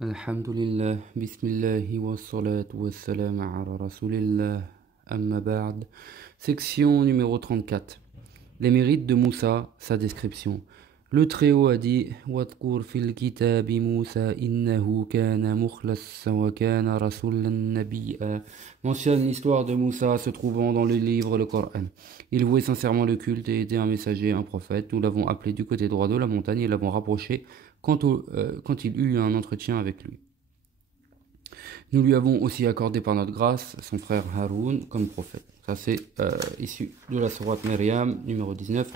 Alhamdulillah, bismillahi wa salatu wa salam ala rasulillah, amma ba'd. Section numéro 34. Les mérites de Moussa, sa description. Le Très-Haut a dit Wadkur fil kitabi Moussa innahu kana mukhlasa wa kana rasulan nabiyya. Mentionne l'histoire de Moussa se trouvant dans le livre le Coran. Il vouait sincèrement le culte et était un messager, un prophète. Nous l'avons appelé du côté droit de la montagne et l'avons rapproché quand il eut un entretien avec lui. Nous lui avons aussi accordé par notre grâce son frère Haroun comme prophète. Ça c'est issu de la sourate Maryam, numéro 19,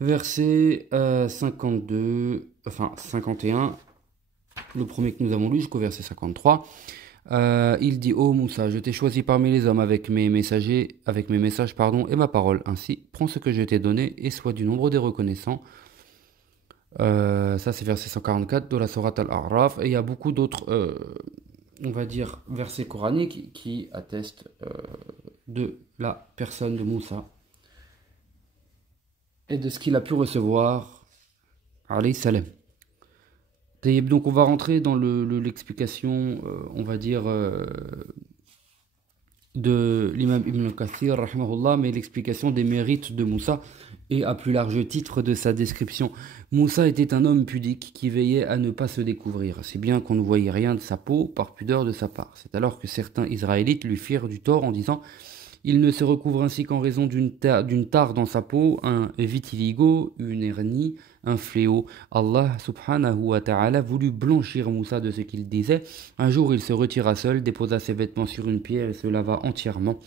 verset 52, enfin 51, le premier que nous avons lu jusqu'au verset 53. Il dit: Ô Moussa, je t'ai choisi parmi les hommes avec mes messages, et ma parole. Ainsi, prends ce que je t'ai donné et sois du nombre des reconnaissants. Ça c'est verset 144 de la sourate Al-A'raf. Et il y a beaucoup d'autres, on va dire, versets coraniques qui attestent de la personne de Moussa et de ce qu'il a pu recevoir, alayhi salam. Donc on va rentrer dans l'explication, on va dire, de l'imam Ibn Kathir, rahimahullah, mais l'explication des mérites de Moussa et à plus large titre de sa description. Moussa était un homme pudique qui veillait à ne pas se découvrir, si bien qu'on ne voyait rien de sa peau par pudeur de sa part. C'est alors que certains Israélites lui firent du tort en disant: il ne se recouvre ainsi qu'en raison d'une tare dans sa peau, un vitiligo, une hernie, un fléau. Allah subhanahu wa ta'ala voulut blanchir Moussa de ce qu'il disait. Un jour il se retira seul, déposa ses vêtements sur une pierre et se lava entièrement.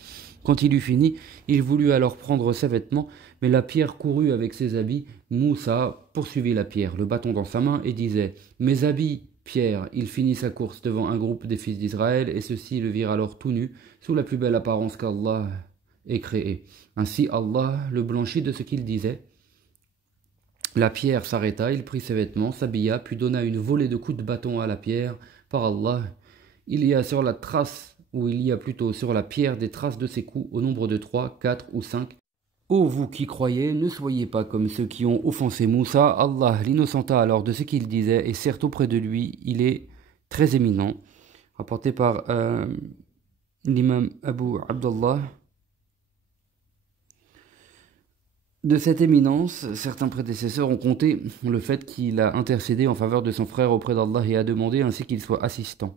Quand il eut fini, il voulut alors prendre ses vêtements, mais la pierre courut avec ses habits. Moussa poursuivit la pierre, le bâton dans sa main, et disait: mes habits, Pierre. Il finit sa course devant un groupe des fils d'Israël, et ceux-ci le virent alors tout nu, sous la plus belle apparence qu'Allah ait créée. Ainsi Allah le blanchit de ce qu'il disait. La pierre s'arrêta, il prit ses vêtements, s'habilla, puis donna une volée de coups de bâton à la pierre. Par Allah, il y a sur la trace, ou il y a plutôt sur la pierre des traces de ses coups, au nombre de 3, 4 ou 5. Ô vous qui croyez, ne soyez pas comme ceux qui ont offensé Moussa. Allah l'innocenta alors de ce qu'il disait, et certes auprès de lui, il est très éminent. Rapporté par l'imam Abu Abdullah. De cette éminence, certains prédécesseurs ont compté le fait qu'il a intercédé en faveur de son frère auprès d'Allah et a demandé ainsi qu'il soit assistant,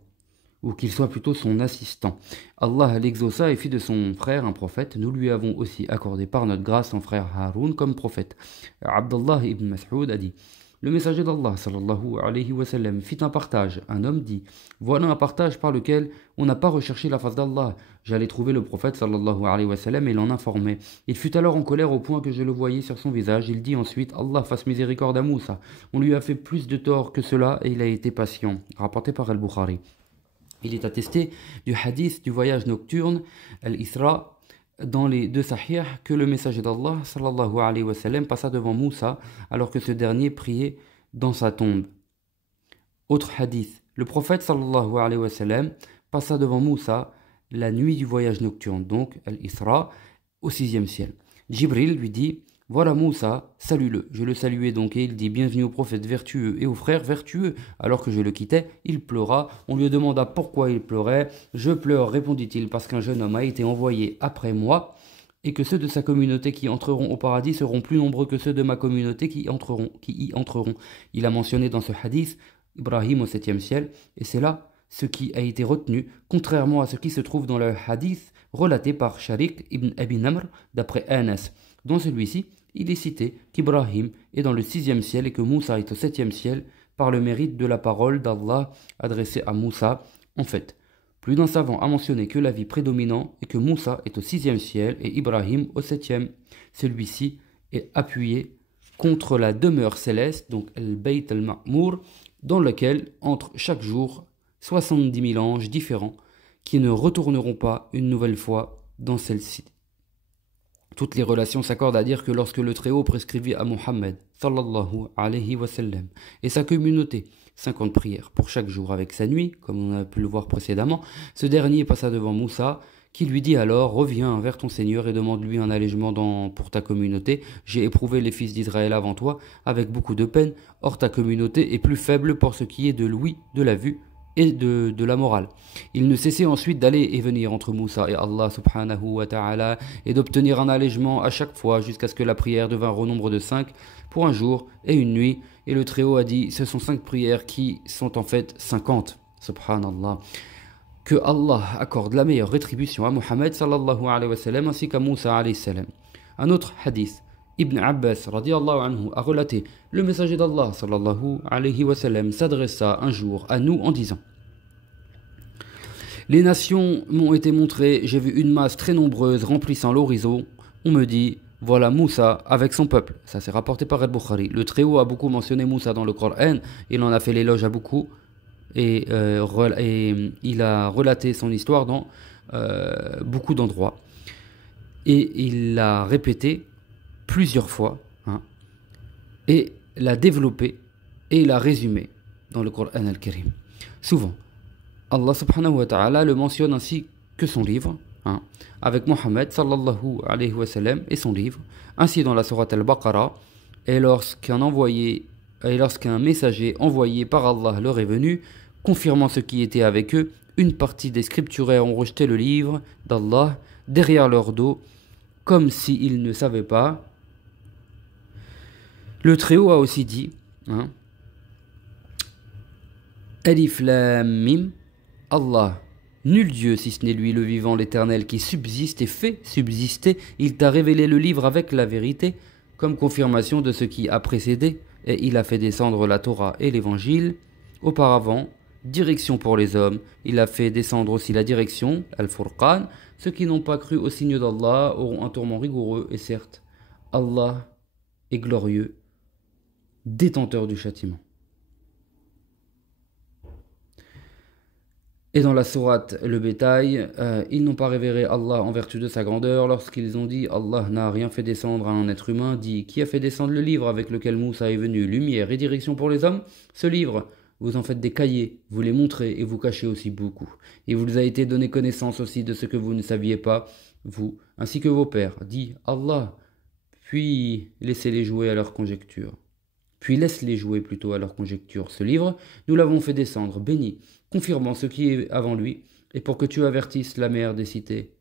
ou qu'il soit plutôt son assistant. Allah l'exauça et fit de son frère un prophète. Nous lui avons aussi accordé par notre grâce son frère Haroun comme prophète. Abdullah ibn Mas'ud a dit: le messager d'Allah sallallahu alayhi wa sallam fit un partage. Un homme dit: voilà un partage par lequel on n'a pas recherché la face d'Allah. J'allais trouver le prophète sallallahu alayhi wa sallam et l'en informait. Il fut alors en colère au point que je le voyais sur son visage. Il dit ensuite: Allah fasse miséricorde à Moussa. On lui a fait plus de tort que cela et il a été patient. Rapporté par Al-Bukhari. Il est attesté du hadith du voyage nocturne, Al-Isra, dans les deux sahih, que le messager d'Allah sallallahu alayhi wa sallam passa devant Moussa alors que ce dernier priait dans sa tombe. Autre hadith, le prophète sallallahu alayhi wa sallam passa devant Moussa la nuit du voyage nocturne, donc Al-Isra, au 6e ciel. Jibril lui dit: voilà Moussa, salue-le. Je le saluai donc et il dit: bienvenue au prophète vertueux et au frère vertueux. Alors que je le quittais, il pleura. On lui demanda pourquoi il pleurait. Je pleure, répondit-il, parce qu'un jeune homme a été envoyé après moi et que ceux de sa communauté qui entreront au paradis seront plus nombreux que ceux de ma communauté qui y entreront. Il a mentionné dans ce hadith Ibrahim au 7e ciel, et c'est là ce qui a été retenu, contrairement à ce qui se trouve dans le hadith relaté par Sharik ibn Abi Namr d'après Anas. Dans celui-ci, il est cité qu'Ibrahim est dans le 6e ciel et que Moussa est au 7e ciel par le mérite de la parole d'Allah adressée à Moussa. En fait, plus d'un savant a mentionné que l'avis prédominant est que Moussa est au 6e ciel et Ibrahim au 7e. Celui-ci est appuyé contre la demeure céleste, donc Al-Bayt al-Ma'mour, dans lequel entrent chaque jour 70 000 anges différents qui ne retourneront pas une nouvelle fois dans celle-ci. Toutes les relations s'accordent à dire que lorsque le Très-Haut prescrivit à Mohammed sallallahu alayhi wa sallam et sa communauté 50 prières pour chaque jour avec sa nuit, comme on a pu le voir précédemment, ce dernier passa devant Moussa, qui lui dit alors: reviens vers ton Seigneur et demande-lui un allègement pour ta communauté. J'ai éprouvé les fils d'Israël avant toi avec beaucoup de peine. Or ta communauté est plus faible pour ce qui est de l'ouïe, de la vue et de la morale. Il ne cessait ensuite d'aller et venir entre Moussa et Allah subhanahu wa ta'ala et d'obtenir un allègement à chaque fois jusqu'à ce que la prière devint au nombre de 5 pour un jour et une nuit. Et le Très-Haut a dit, ce sont 5 prières qui sont en fait 50. Subhanallah. Que Allah accorde la meilleure rétribution à Muhammad sallallahu alayhi wa sallam ainsi qu'à Moussa alayhi salam. Un autre hadith, Ibn Abbas radiallahu anhu a relaté, le messager d'Allah sallallahu alayhi wa sallam s'adressa un jour à nous en disant: les nations m'ont été montrées, j'ai vu une masse très nombreuse remplissant l'horizon. On me dit, voilà Moussa avec son peuple. Ça c'est rapporté par Al-Bukhari. Le Très-Haut a beaucoup mentionné Moussa dans le Coran, il en a fait l'éloge à beaucoup, et il a relaté son histoire dans beaucoup d'endroits. Et il l'a répété plusieurs fois, hein, et l'a développé, et l'a résumé dans le Coran al-Karim. Souvent, Allah subhanahu wa ta'ala le mentionne ainsi que son livre, hein, avec Mohammed sallallahu alayhi wa sallam et son livre, ainsi dans la sourate al-Baqarah, et lorsqu'un messager envoyé par Allah leur est venu, confirmant ce qui était avec eux, une partie des scripturaires ont rejeté le livre d'Allah derrière leur dos, comme s'ils ne savaient pas. Le Très-Haut a aussi dit, hein, Alif Lam Mim, Allah, nul Dieu si ce n'est lui le vivant, l'éternel qui subsiste et fait subsister, il t'a révélé le livre avec la vérité, comme confirmation de ce qui a précédé, et il a fait descendre la Torah et l'évangile. Auparavant, direction pour les hommes, il a fait descendre aussi la direction, Al-Furqan. Ceux qui n'ont pas cru au signe d'Allah auront un tourment rigoureux, et certes, Allah est glorieux, détenteur du châtiment. Et dans la sourate Le Bétail, ils n'ont pas révéré Allah en vertu de sa grandeur lorsqu'ils ont dit Allah n'a rien fait descendre à un être humain, dit qui a fait descendre le livre avec lequel Moussa est venu, lumière et direction pour les hommes. Ce livre, vous en faites des cahiers, vous les montrez et vous cachez aussi beaucoup. Il vous a été donné connaissance aussi de ce que vous ne saviez pas, vous, ainsi que vos pères, dit Allah, puis laissez-les jouer à leur conjecture. Puis laisse-les jouer plutôt à leur conjecture. Ce livre, nous l'avons fait descendre, béni, confirmant ce qui est avant lui, et pour que tu avertisses la mère des cités,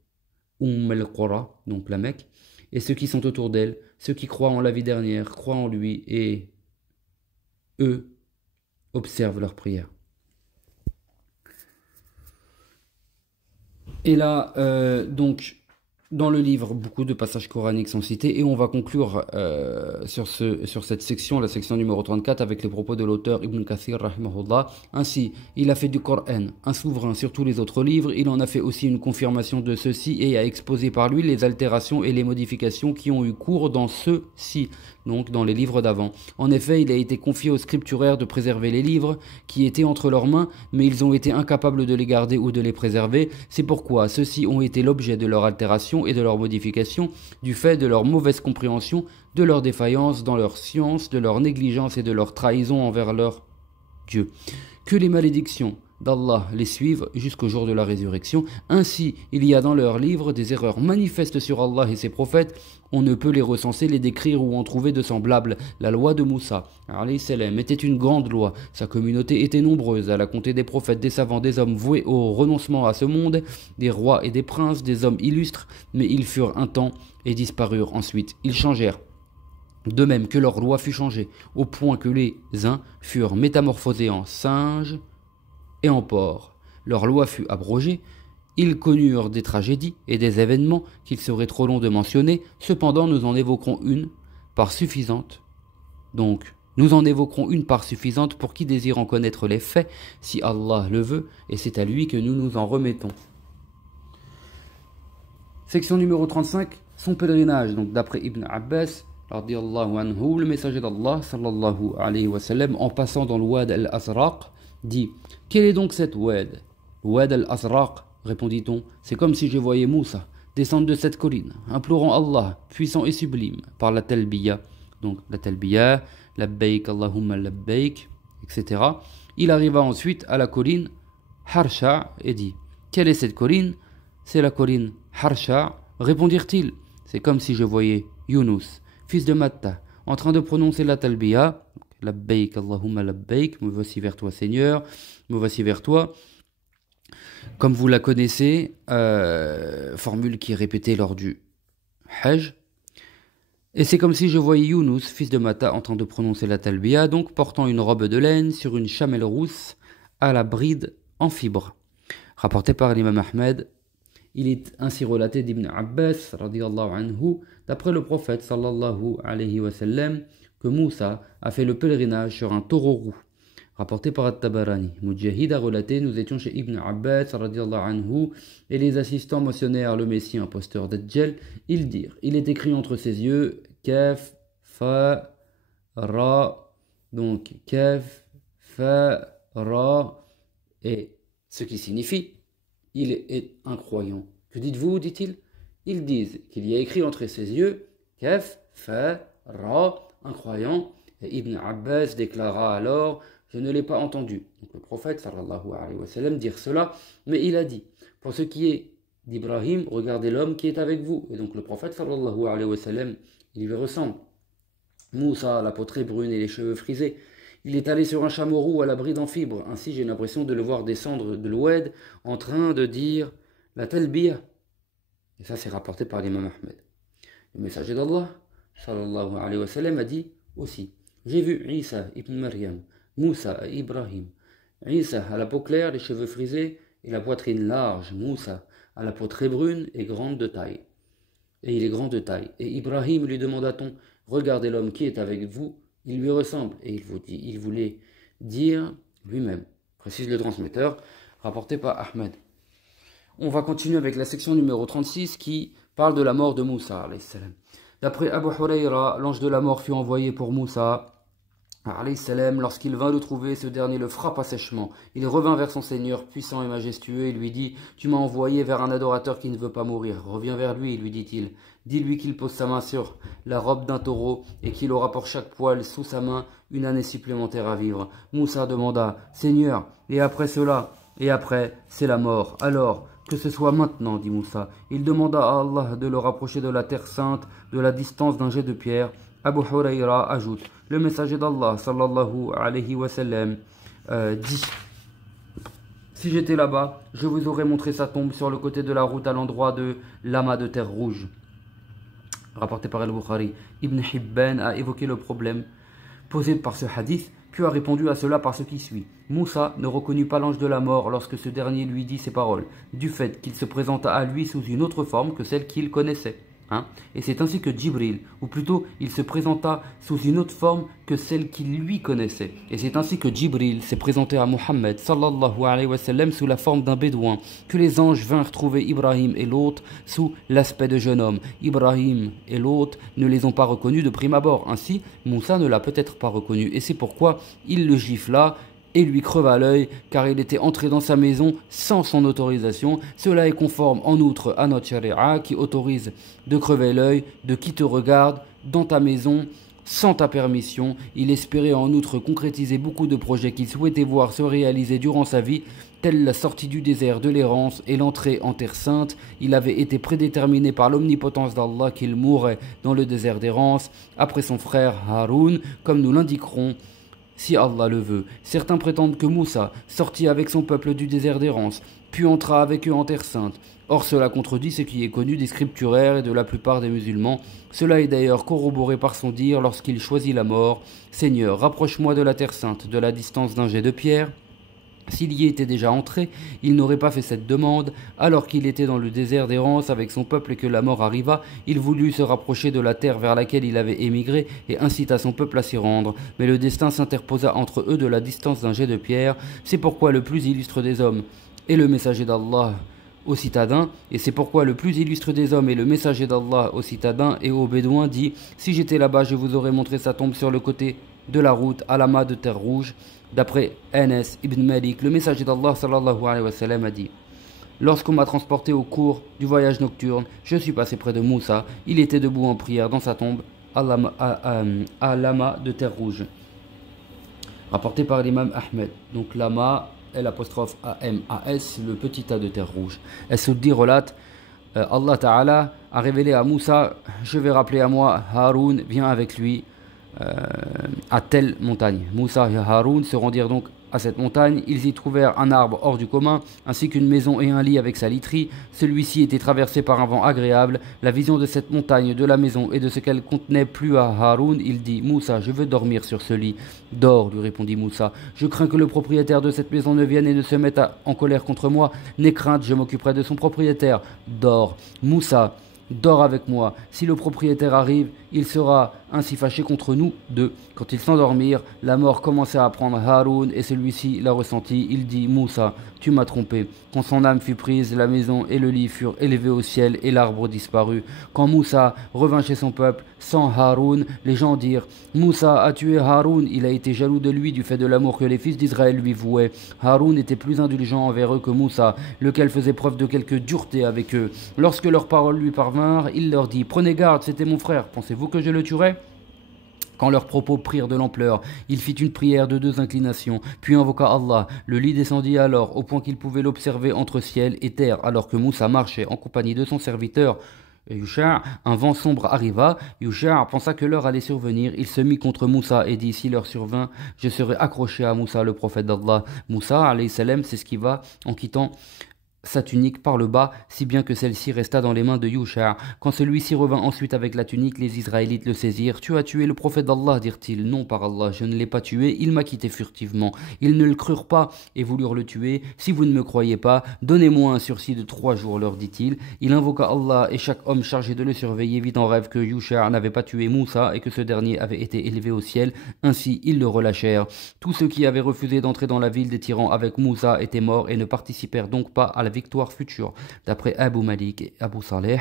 al-Qura, donc la Mecque, et ceux qui sont autour d'elle, ceux qui croient en la vie dernière, croient en lui, et eux observent leurs prières. Et là, donc, dans le livre, beaucoup de passages coraniques sont cités et on va conclure sur cette section, la section numéro 34, avec les propos de l'auteur Ibn Kathir, rahimahullah. Ainsi, il a fait du Coran un souverain sur tous les autres livres, il en a fait aussi une confirmation de ceux-ci et a exposé par lui les altérations et les modifications qui ont eu cours dans ceux-ci, donc dans les livres d'avant. En effet, il a été confié aux scripturaires de préserver les livres qui étaient entre leurs mains, mais ils ont été incapables de les garder ou de les préserver. C'est pourquoi ceux-ci ont été l'objet de leur altération et de leur modification, du fait de leur mauvaise compréhension, de leur défaillance dans leur science, de leur négligence et de leur trahison envers leur Dieu. Que les malédictions d'Allah les suivent jusqu'au jour de la résurrection. Ainsi, il y a dans leurs livres des erreurs manifestes sur Allah et ses prophètes. On ne peut les recenser, les décrire ou en trouver de semblables. La loi de Moussa, alayhi salam, était une grande loi. Sa communauté était nombreuse, à la compter des prophètes, des savants, des hommes voués au renoncement à ce monde, des rois et des princes, des hommes illustres, mais ils furent un temps et disparurent ensuite. Ils changèrent. De même que leur loi fut changée, au point que les uns furent métamorphosés en singes et en porcs. Leur loi fut abrogée, ils connurent des tragédies et des événements qu'il serait trop long de mentionner, cependant nous en évoquerons une part suffisante. Donc, nous en évoquerons une part suffisante pour qui désire en connaître les faits, si Allah le veut, et c'est à lui que nous nous en remettons. Section numéro 35, son pèlerinage, donc d'après Ibn Abbas, radiyallahu anhu, le messager d'Allah, sallallahu alayhi wa sallam, en passant dans le Wad al-Azraq, dit « Quel est donc cette Wad » ? Wad al-Azraq, répondit-on, c'est comme si je voyais Moussa descendre de cette colline, implorant Allah, puissant et sublime, par la talbiya, donc la talbiya, labbaik Allahumma labbaik, etc. Il arriva ensuite à la colline Harsha et dit « Quelle est cette colline » ? C'est la colline Harsha, répondirent-ils. C'est comme si je voyais Yunus, fils de Matta, en train de prononcer la talbiya, Labbaik Allahumma labbaik, me voici vers toi Seigneur, me voici vers toi. Comme vous la connaissez, formule qui est répétée lors du Hajj. Et c'est comme si je voyais Younous, fils de Mata, en train de prononcer la talbiya, donc portant une robe de laine sur une chamelle rousse à la bride en fibre. Rapporté par l'imam Ahmed, il est ainsi relaté d'Ibn Abbas, radiyallahu anhu, d'après le prophète, sallallahu alayhi wa sallam, que Moussa a fait le pèlerinage sur un taureau roux. Rapporté par At-Tabarani. Mujahid a relaté, nous étions chez Ibn Abbas, radiyallahu anhu, et les assistants mentionnèrent le Messie, imposteur Dajjal. Ils dirent, il est écrit entre ses yeux, Kaf, Fa, Ra, donc Kaf, Fa, Ra, et ce qui signifie, il est incroyant. Que dites-vous, dit-il? Ils disent qu'il y a écrit entre ses yeux, Kaf, Fa, Ra, incroyant, et Ibn Abbas déclara alors, je ne l'ai pas entendu. Donc le prophète, sallallahu alayhi wa sallam, dire cela, mais il a dit, pour ce qui est d'Ibrahim, regardez l'homme qui est avec vous. Et donc le prophète, sallallahu alayhi wa sallam, il lui ressemble. Moussa, la peau très brune et les cheveux frisés, il est allé sur un chameau roux à la bride en fibre. Ainsi, j'ai l'impression de le voir descendre de l'oued en train de dire la talbiya. Et ça, c'est rapporté par l'imam Ahmed. Le messager d'Allah, sallallahu alayhi wa sallam, a dit aussi, j'ai vu Isa ibn Maryam, Moussa et Ibrahim. Isa a la peau claire, les cheveux frisés et la poitrine large. Moussa a la peau très brune et grande de taille. Et il est grand de taille. Et Ibrahim lui demanda-t-on, regardez l'homme qui est avec vous, il lui ressemble. Et il voulait dire lui-même. Précise le transmetteur, rapporté par Ahmed. On va continuer avec la section numéro 36 qui parle de la mort de Moussa, alayhi salam. D'après Abu Hurayra, l'ange de la mort fut envoyé pour Moussa, alayhi salam. Lorsqu'il vint le trouver, ce dernier le frappa sèchement. Il revint vers son Seigneur, puissant et majestueux, et lui dit, tu m'as envoyé vers un adorateur qui ne veut pas mourir. Reviens vers lui, lui dit-il. Dis-lui qu'il pose sa main sur la robe d'un taureau et qu'il aura pour chaque poil sous sa main une année supplémentaire à vivre. Moussa demanda, Seigneur, et après cela? Et après, c'est la mort. Alors, que ce soit maintenant, dit Moussa. Il demanda à Allah de le rapprocher de la terre sainte, de la distance d'un jet de pierre. Abu Hurayra ajoute, le messager d'Allah, sallallahu alayhi wa sallam, dit, si j'étais là-bas, je vous aurais montré sa tombe sur le côté de la route à l'endroit de l'amas de terre rouge. Rapporté par Al-Bukhari, Ibn Hibban a évoqué le problème posé par ce hadith, puis a répondu à cela par ce qui suit. Moussa ne reconnut pas l'ange de la mort lorsque ce dernier lui dit ces paroles, du fait qu'il se présenta à lui sous une autre forme que celle qu'il connaissait. Et c'est ainsi que Djibril, ou plutôt il se présenta sous une autre forme que celle qu'il lui connaissait. Et c'est ainsi que Djibril s'est présenté à Mohammed sallallahu alayhi wa sallam sous la forme d'un bédouin, que les anges vinrent trouver Ibrahim et l'autre sous l'aspect de jeune homme. Ibrahim et l'autre ne les ont pas reconnus de prime abord. Ainsi, Moussa ne l'a peut-être pas reconnu. Et c'est pourquoi il le gifla et lui creva l'œil, car il était entré dans sa maison sans son autorisation. Cela est conforme en outre à notre charia qui autorise de crever l'œil de qui te regarde dans ta maison sans ta permission. Il espérait en outre concrétiser beaucoup de projets qu'il souhaitait voir se réaliser durant sa vie, telle la sortie du désert de l'errance et l'entrée en terre sainte. Il avait été prédéterminé par l'omnipotence d'Allah qu'il mourrait dans le désert d'errance après son frère Haroun, comme nous l'indiquerons si Allah le veut. Certains prétendent que Moussa sortit avec son peuple du désert d'errance, puis entra avec eux en terre sainte. Or cela contredit ce qui est connu des scripturaires et de la plupart des musulmans. Cela est d'ailleurs corroboré par son dire lorsqu'il choisit la mort. Seigneur, rapproche-moi de la terre sainte, de la distance d'un jet de pierre. S'il y était déjà entré, il n'aurait pas fait cette demande. Alors qu'il était dans le désert d'errance avec son peuple et que la mort arriva, il voulut se rapprocher de la terre vers laquelle il avait émigré et incita son peuple à s'y rendre. Mais le destin s'interposa entre eux de la distance d'un jet de pierre. C'est pourquoi le plus illustre des hommes est le messager d'Allah aux citadins, et c'est pourquoi le plus illustre des hommes est le messager d'Allah aux citadins et aux bédouins dit, si j'étais là-bas, je vous aurais montré sa tombe sur le côté de la route à l'amas de terre rouge. D'après Anas ibn Malik, le messager d'Allah sallallahu alayhi wa sallam a dit, lorsqu'on m'a transporté au cours du voyage nocturne, je suis passé près de Moussa, il était debout en prière dans sa tombe à l'amas de terre rouge. Rapporté par l'imam Ahmed. Donc l'amas, l'apostrophe A-M-A-S, le petit tas de terre rouge. As-Suddi relate, Allah Ta'ala a révélé à Moussa, je vais rappeler à moi Haroun, viens avec lui. à telle montagne. Moussa et Haroun se rendirent donc à cette montagne. Ils y trouvèrent un arbre hors du commun, ainsi qu'une maison et un lit avec sa literie. Celui-ci était traversé par un vent agréable. La vision de cette montagne, de la maison et de ce qu'elle contenait plut à Haroun. Il dit: Moussa, je veux dormir sur ce lit. Dors, lui répondit Moussa. Je crains que le propriétaire de cette maison ne vienne et ne se mette en colère contre moi. N'aie crainte, je m'occuperai de son propriétaire. Dors. Moussa, dors avec moi. Si le propriétaire arrive, il sera ainsi fâché contre nous deux. Quand ils s'endormirent, la mort commença à prendre Haroun et celui-ci la ressentit. Il dit: Moussa, tu m'as trompé. Quand son âme fut prise, la maison et le lit furent élevés au ciel et l'arbre disparut. Quand Moussa revint chez son peuple sans Haroun, les gens dirent: Moussa a tué Haroun. Il a été jaloux de lui du fait de l'amour que les fils d'Israël lui vouaient. Haroun était plus indulgent envers eux que Moussa, lequel faisait preuve de quelque dureté avec eux. Lorsque leurs paroles lui parvinrent, il leur dit: Prenez garde, c'était mon frère. Pensez-vous que je le tuerai? Quand leurs propos prirent de l'ampleur, il fit une prière de 2 inclinations, puis invoqua Allah. Le lit descendit alors, au point qu'il pouvait l'observer entre ciel et terre, alors que Moussa marchait en compagnie de son serviteur Yusha. Un vent sombre arriva. Yusha pensa que l'heure allait survenir. Il se mit contre Moussa et dit: Si l'heure survint, je serai accroché à Moussa, le prophète d'Allah. Moussa, alayhi salam, s'esquiva en quittant sa tunique par le bas, si bien que celle-ci resta dans les mains de Yusha. Quand celui-ci revint ensuite avec la tunique, les Israélites le saisirent. Tu as tué le prophète d'Allah, dirent-ils. Non, par Allah, je ne l'ai pas tué, il m'a quitté furtivement. Ils ne le crurent pas et voulurent le tuer. Si vous ne me croyez pas, donnez-moi un sursis de 3 jours, leur dit-il. Il invoqua Allah et chaque homme chargé de le surveiller vit en rêve que Yusha n'avait pas tué Moussa et que ce dernier avait été élevé au ciel. Ainsi, ils le relâchèrent. Tous ceux qui avaient refusé d'entrer dans la ville des tyrans avec Moussa étaient morts et ne participèrent donc pas à la victoire future, d'après Abu Malik et Abu Saleh.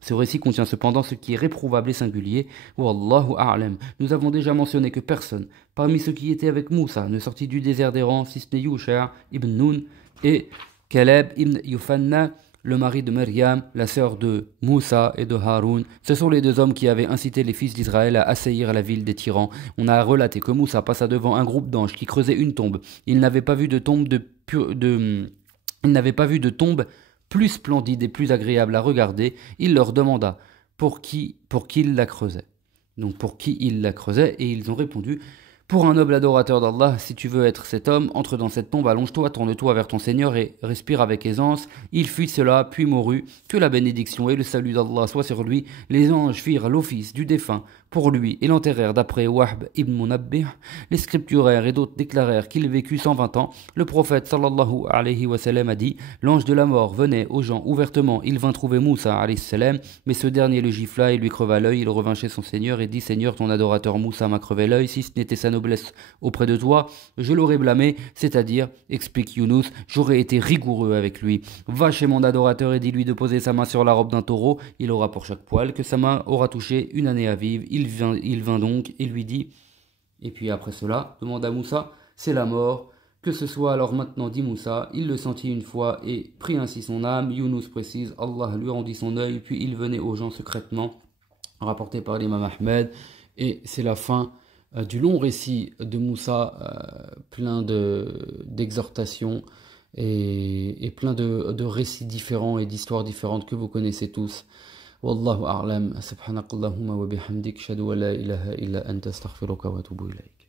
Ce récit contient cependant ce qui est réprouvable et singulier. Wallahu a'lam. Nous avons déjà mentionné que personne, parmi ceux qui étaient avec Moussa, ne sortit du désert d'Héran, si ce n'est Yusha ibn Nun et Caleb ibn Yufanna, le mari de Maryam, la sœur de Moussa et de Haroun. Ce sont les 2 hommes qui avaient incité les fils d'Israël à assaillir la ville des tyrans. On a relaté que Moussa passa devant un groupe d'anges qui creusaient une tombe. Il n'avait pas vu de tombe Il n'avait pas vu de tombe plus splendide et plus agréable à regarder. Il leur demanda pour qui il la creusait. Donc pour qui il la creusait, et ils ont répondu: pour un noble adorateur d'Allah. Si tu veux être cet homme, entre dans cette tombe, allonge-toi, tourne-toi vers ton Seigneur et respire avec aisance. Il fit cela, puis mourut. Que la bénédiction et le salut d'Allah soient sur lui. Les anges firent l'office du défunt pour lui et l'enterrèrent d'après Wahb ibn Munabbih. Les scripturaires et d'autres déclarèrent qu'il vécut 120 ans. Le prophète sallallahu alayhi wa sallam a dit: l'ange de la mort venait aux gens ouvertement. Il vint trouver Moussa alayhi salam, mais ce dernier le gifla et lui creva l'œil. Il revint chez son Seigneur et dit: Seigneur, ton adorateur Moussa m'a crevé l'œil. Si ce n'était sa noblesse auprès de toi, je l'aurais blâmé, c'est-à-dire, explique Younous, j'aurais été rigoureux avec lui. Va chez mon adorateur et dis-lui de poser sa main sur la robe d'un taureau. Il aura pour chaque poil que sa main aura touché 1 année à vivre. Il vint donc et lui dit, et puis après cela, demanda Moussa: c'est la mort. Que ce soit alors maintenant, dit Moussa. Il le sentit une fois et prit ainsi son âme. Younous précise: Allah lui rendit son œil, puis il venait aux gens secrètement, rapporté par l'imam Ahmed. Et c'est la fin du long récit de Moussa, plein d'exhortations et plein de récits différents et d'histoires différentes que vous connaissez tous. Wallahu a'lam. Subhanakallahumma wa bihamdik, ashhadu an la ilaha illa anta, astaghfiruka wa atubu ilayk.